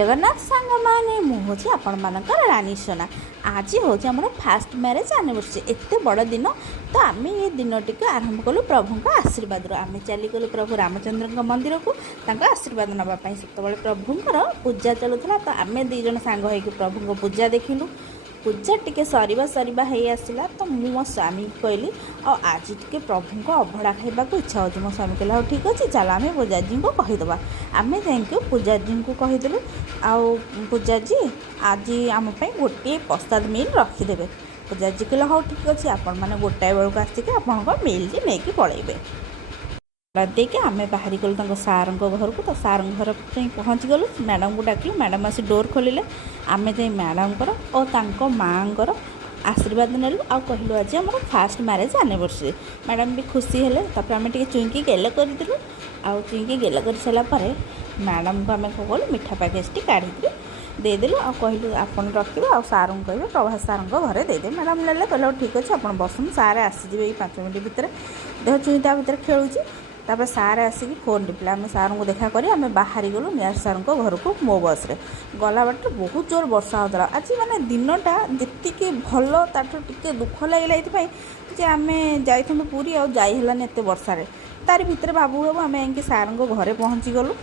जगन्नाथ सांग मैंने मुझे आपण मानकर रानीसोना आज हूँ आम फास्ट मैरेज एनिवर्सरी एत बड़ दिन तो आम ये दिन टी आरंभ कलु प्रभु आशीर्वाद आम चलीगलु प्रभु रामचंद्र मंदिर को आशीर्वाद नापी से प्रभुंर पूजा चलूला तो आम दीज सांग हो प्रभु को पूजा देखिलु पूजा टी सरीबा हो आसला तो मो स्वामी कहली आज टी प्रभु को अभड़ा खाइबा इच्छा हो मो स्वामी कहला ठीक अच्छे चल आम पूजाजी को कहीदे आम जाइक पूजाजी को कहीदेलु पूजाजी आज आम गोटे प्रसाद मिल रखिदे पूजाजी कहला हाँ ठीक अच्छे आपण मैंने गोटाए बेलू आसिक आप मिल नहीं पलैबे देखिए आम बाहरी गलु सार घर को तो सार घर पहुँची गलु मैडम को डाकिलु मैडम आसी डोर खोलिले आम जा मैडम और माँ आशीर्वाद नेलु आ कहलु आज आम फास्ट मैरेज एनिवर्सरी मैडम भी खुशी हेले तापर आम चुईकी गेल करदेलु आ चुईकी गेल कर सारापर मैडम को आम कलु मिठा पैकेज काढ़ी देदेलु आ कहलु आपन रखिए आ सार को कहे प्रभास सार घरे देदे मैडम नेले कहले ठीक अच्छे आप बसन सार आसीजे 5 मिनट भितर देह चुई ता भितर खेलुची तापर सार आसिक फोन टिपले आम सार को देखा करी आम बाहरी गलु नियार सार घर को मो बस रे गला बाट बहुत जोर वर्षा होता आज माने दिनटा जी भल ताठू टिके दुख लगे ये आम जाइथु पूरी आ जाइलानी एत वर्षार तार भितर बाबू बाबू आम सार घरे पहुँची गलु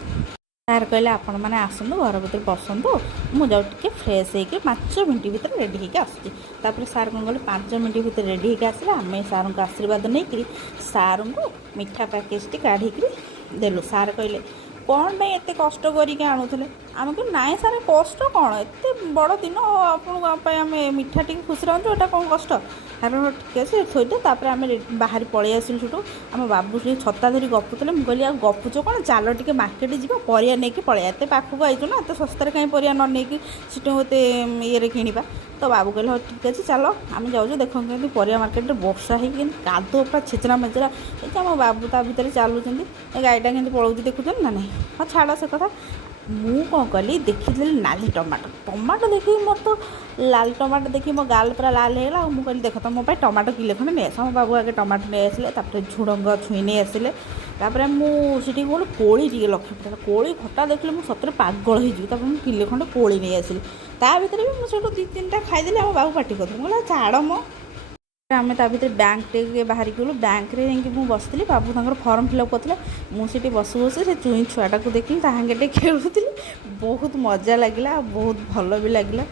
सार कहले आपण मैंने आसतु घर भर बसतु मुझे टे फ्रेश होकर 5 मिनट भर रेडी होकर आसूँ सार कौन कले 5 मिनट भर रेडी होकर आसला आम सार को आशीर्वाद नहीं सार को मिठा पैकेज टी काढ़ी देलु सार कहले कौन भाई एत कष्ट करके आणुले आम कह ना सारे कष्ट कौन एत बड़ दिन आम मिठा टी खुशी रहा यहाँ कौन कष्ट सार ठीक अच्छे थोड़े तापर आम बाहर पलि आसलु छुटू आम बाबू छता धरी गपुले मुझे कहली गपुच कौन चल टे मार्केट जी परिया नहीं पलैया एत पाखक आईचु ना एत सस्तार कहीं परिया न नहीं सीटे ये किणवा तो बाबू कहले हाँ ठीक अच्छे चलो आम जाऊँ देख कि परिया मार्केट वर्षा हो कादो पूरा छेचरा मेचरा ये आम बाबू ता भर चलुँच गाड़ीटा के पलाऊँ देखुन ना नहीं हाँ छाड़ से कथा मु कौन कली देखी नाली टमाटो देखी मोर तो लाल टमाटो देखी मो गाल पूरा लाल होगा मुझे कहली देख तो मो टमाटो किले खंडे नहीं आस मो बाबू आगे टमाटो नहीं आसिले झुड़ंग छुई नहीं आसिले मुझे कौन कोड़ी टे लक्ष्य कोड़ी खटा देखिले मुझे सतरे पागल हो किले खंडे कोड़ी नहीं आसिली ता भर भी मुझे 2-3टा खाईदेली आम बाबू पाटी कर छाड़ मो आम ता भर बैंक टे बाहर गलु बैंक रे मुझे बसती बाबू तक फर्म फिलअप करते मुझे बसु बस से चुई छुआटा को देखी तांगे खेलुली बहुत मजा लगे बहुत भल भी लगे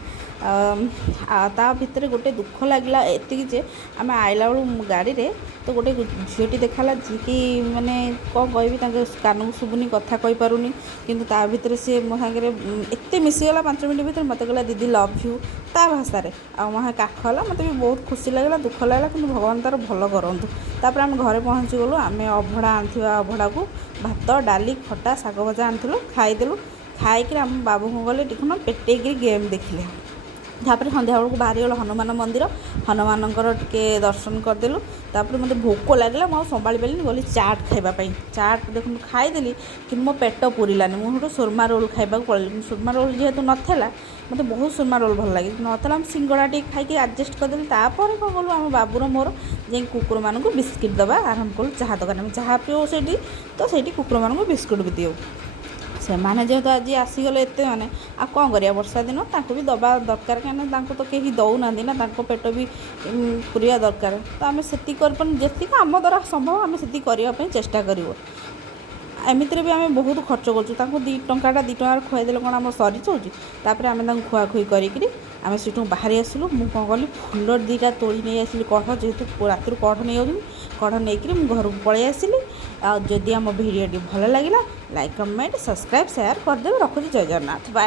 ता भितर गोटे दुख लगे एति जे आम आइला बेलू गाड़ी रे तो गोटे झीटी देखला जी कि माने कौन कहि कान को शुभुनी कथा कही पारुनी किंतु ता भितर से मो सागे एत मिसीगला 5 मिनट भितर मत कहला दीदी लव यू ता भाषा आ वहाँ काखला मत भी बहुत खुशी लगे दुख लगे कि भगवान तार भल करतु तापर आम घरे पहुँची गलु आम अभड़ा आनिथिबा अभड़ा को भात डाली खटा शाग भजा आनिथिलु खाईदेलु खाई आम बाबू को गले टिकन पेटेक गेम देखिले तापर सन्ध्या बेलू बाहरी गल हनुमान मंदिर हनुमान टे दर्शन करदेलु तापर मत भोक लगे मुझे संभाली पारे गली चाट खावाई चाट देख खाईदेली कि मो पेट पूरानी मुझे सुरमा रोल खाइबा पड़े सुरमा रोल जेहेतु नाला मत बहुत सुरमा रोल भल लगे नाला सिंगड़ा टे खाई आडजस्ट करदेली तापर कौन कलु आम बाबूर मोर जा कुकुर मान बिस्किट दबा आरंभ कलु चाह दुकान चाह पीओ से तो से कुकुर मान बिस्कुट भी दियो से माने जेहेतु आज आसीगले एत मैंने आ कौन करिया वर्षा दिन भी दबा दरकार कहीं तो कहीं दौना ना पेट भी पूरा दरकार तो आम से जी आम द्वारा संभव आम से करने चेष्टा करूँ एमती भी आम बहुत खर्च कर 2 टंका 2 टंकार खुआईदे कौन आम सरी जाऊँगी आम खुआखुई करी आम सीटू बाहर आसलु मुझे कौन कली फुल 2टा तोड़ी नहीं आसली कढ़ जेहेतु रात कढ़ नहीं आऊँ कढ़ नहीं घर को पलि आसली जदि आम भिडियो भल लगे लाइक कमेंट सब्सक्राइब शेयर करदे रखुची जय जगन्नाथ बाय।